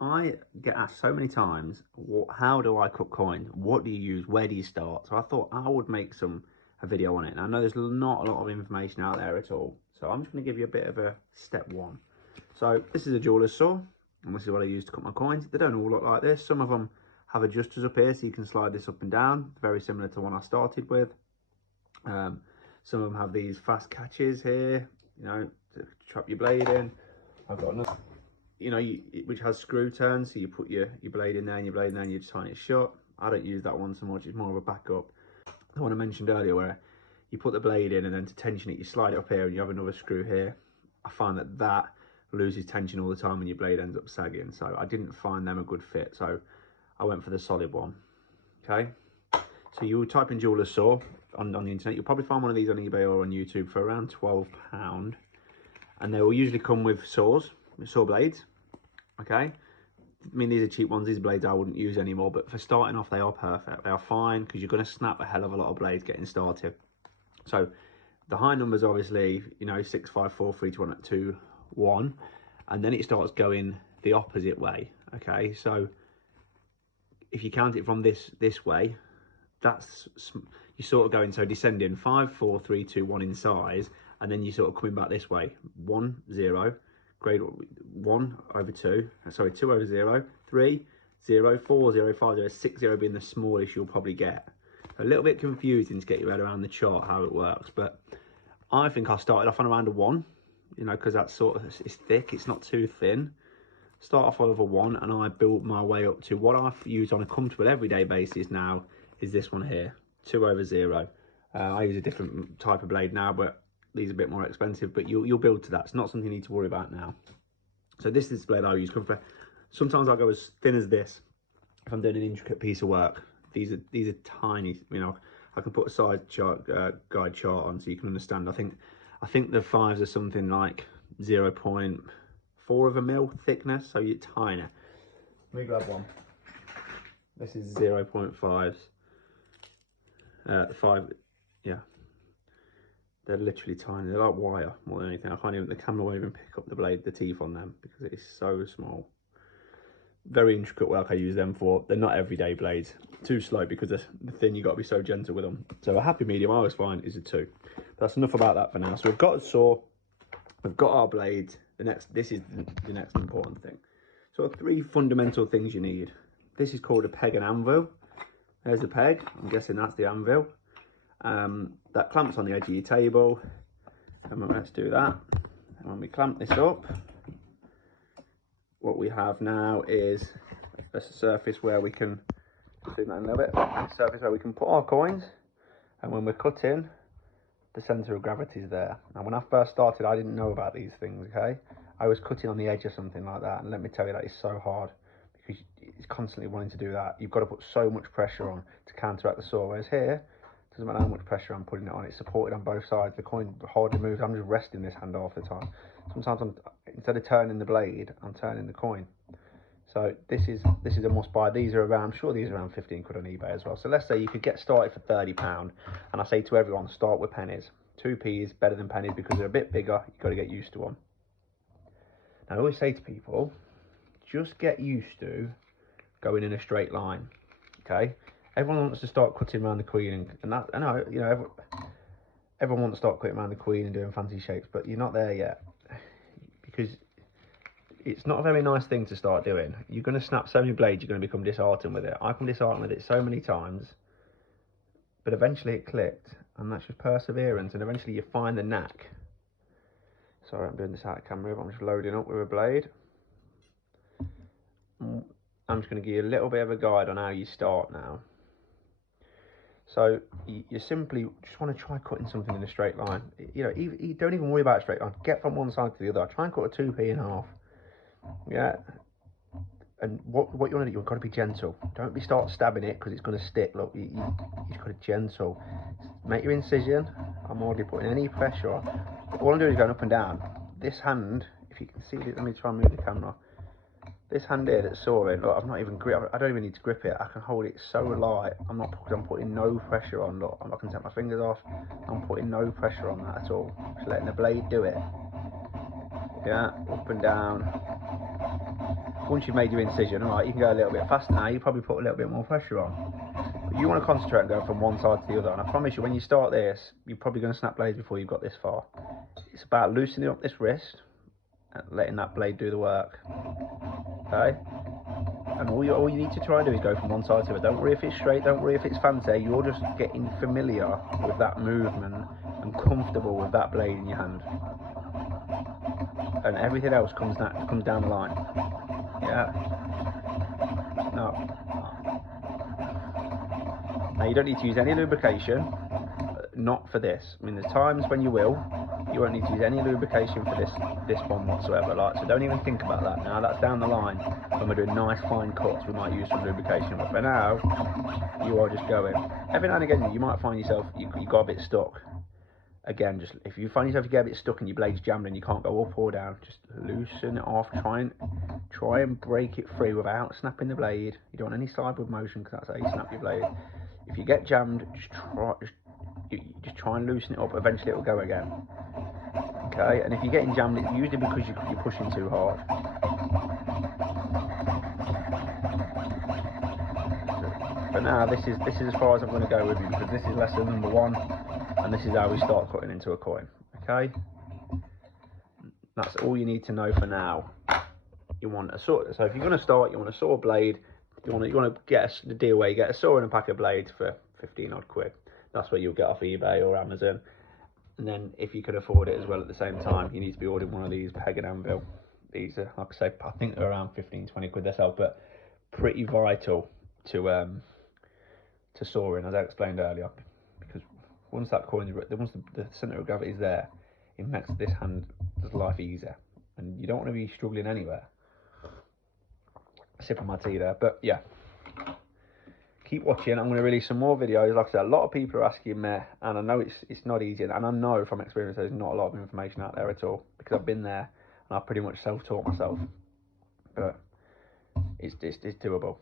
I get asked so many times, how do I cut coins? What do you use? Where do you start? So I thought I would make a video on it. And I know there's not a lot of information out there at all. So I'm just going to give you a bit of a step one. So this is a jeweler's saw, and this is what I use to cut my coins. They don't all look like this. Some of them have adjusters up here, so you can slide this up and down. Very similar to one I started with. Some of them have these fast catches here, you know, to trap your blade in. I've got another, you know, which has screw turns, so you put your blade in there and your blade in there and you just tighten it shut. I don't use that one so much, it's more of a backup. The one I mentioned earlier where you put the blade in and then to tension it, you slide it up here and you have another screw here. I find that loses tension all the time and your blade ends up sagging. So I didn't find them a good fit, so I went for the solid one, okay? So you'll type in jeweler's saw on the internet. You'll probably find one of these on eBay or on YouTube for around £12. And they will usually come with saw blades, okay? I mean, these are cheap ones. These blades I wouldn't use anymore, but for starting off, they are perfect. They are fine because you're going to snap a hell of a lot of blades getting started. So the high numbers, obviously, you know, 6, 5, 4, 3, 2, 1, and then it starts going the opposite way, okay? So if you count it from this way, that's, you sort of going, so descending 5, 4, 3, 2, 1 in size, and then you sort of coming back this way, 1, 0, grade 1 over 2, sorry, 2 over 0, 3, 0, 4, 0, 5, 0, 6, 0 being the smallest you'll probably get. A little bit confusing to get your head around the chart, how it works, but I think I started off on around a 1, you know, because that's sort of, it's thick, it's not too thin. Start off over 1, and I built my way up to what I've used on a comfortable everyday basis now is this one here, 2 over 0. I use a different type of blade now, but these are a bit more expensive, but you'll build to that. It's not something you need to worry about now. So this is the blade I use comfortably. Sometimes I'll go as thin as this if I'm doing an intricate piece of work. These are tiny, you know. I can put a side chart, guide chart on so you can understand. I think the 5s are something like 0.4 of a mil thickness, so you're tiny. Let me grab one. This is 0.5s. 5, yeah. They're literally tiny. They're like wire more than anything. I can't even, the camera won't even pick up the teeth on them because it is so small. Very intricate work I use them for. They're not everyday blades. Too slow because they're thin, you've got to be so gentle with them. So a happy medium I always find is a 2. But that's enough about that for now. So we've got a saw, we've got our blades. This is the next important thing. So 3 fundamental things you need. This is called a peg and anvil. There's the peg, I'm guessing that's the anvil. That clamps on the edge of your table, and let's do that. And when we clamp this up, what we have now is a surface where we can, zoom that in a little bit, a surface where we can put our coins, and when we're cutting, the centre of gravity is there. Now when I first started, I didn't know about these things, okay? I was cutting on the edge or something like that, and let me tell you, that is so hard, because it's constantly wanting to do that. You've got to put so much pressure on to counteract the saw, whereas here, doesn't matter how much pressure I'm putting it on, it's supported on both sides. The coin hardly moves. I'm just resting this hand half the time. Sometimes instead of turning the blade, I'm turning the coin. So this is a must buy. These are around, I'm sure these are around 15 quid on eBay as well. So let's say you could get started for £30, and I say to everyone, start with pennies. 2p's better than pennies because they're a bit bigger. You've got to get used to them. Now I always say to people, just get used to going in a straight line, okay? Everyone wants to start cutting around the queen, and that, I know, you know, everyone wants to start cutting around the queen and doing fancy shapes, but you're not there yet, because it's not a very nice thing to start doing. You're going to snap so many blades, you're going to become disheartened with it. I come disheartened with it so many times, but eventually it clicked, and that's just perseverance, and eventually you find the knack. Sorry, I'm doing this out of camera, but I'm just loading up with a blade. I'm just going to give you a little bit of a guide on how you start now. So you simply just want to try cutting something in a straight line. You know, you don't even worry about a straight line. Get from one side to the other. Try and cut a 2p in half. Yeah. And what you want to do, you've got to be gentle. Don't start stabbing it because it's going to stick. Look, you just got to gentle. Make your incision. I'm already putting any pressure on. All I'm doing is going up and down. This hand, if you can see it, let me try and move the camera. This hand here that's sawing, look, I've not even I don't even need to grip it. I can hold it so light. I'm putting no pressure on. Look, I'm not going to take my fingers off. I'm putting no pressure on that at all. Just letting the blade do it. Yeah, up and down. once you've made your incision, all right, you can go a little bit faster now. You probably put a little bit more pressure on. But you want to concentrate on going from one side to the other. And I promise you, when you start this, you're probably going to snap blades before you've got this far. It's about loosening up this wrist and letting that blade do the work. Okay? And all you need to try and do is go from one side to the other. Don't worry if it's straight, don't worry if it's fancy. You're just getting familiar with that movement and comfortable with that blade in your hand. And everything else comes down the line. Yeah. No. Now you don't need to use any lubrication, not for this. I mean, there's times when you will. You won't need to use any lubrication for this one whatsoever. Like, so don't even think about that. Now that's down the line. When we're doing nice fine cuts, we might use some lubrication. But for now, you are just going. Every now and again, you might find yourself you got a bit stuck. Again, just if you find yourself you get a bit stuck and your blade's jammed and you can't go up or down, just loosen it off. Try and break it free without snapping the blade. You don't want any sideward motion because that's how you snap your blade. If you get jammed, just try and loosen it up. Eventually, it will go again. Okay, and if you're getting jammed, it's usually because you're pushing too hard. But now this is as far as I'm going to go with you, because this is lesson number 1. And this is how we start cutting into a coin, okay? That's all you need to know for now. You want a saw, so if you're going to start, you want a saw blade. You want to get the deal where you get a saw and a pack of blades for 15 odd quid. That's what you'll get off eBay or Amazon. And then if you can afford it as well at the same time, you need to be ordering one of these peg and anvil. These are, like I say, I think they're around 15-20 quid themselves, but pretty vital to sawing, as I explained earlier. Because once that coin, once the centre of gravity is there, it makes this hand's life easier, and you don't want to be struggling anywhere. Sipping my tea there, but yeah, keep watching. I'm going to release some more videos. Like I said, a lot of people are asking me, and I know it's not easy, and I know from experience there's not a lot of information out there at all, because I've been there and I've pretty much self-taught myself, but it's doable.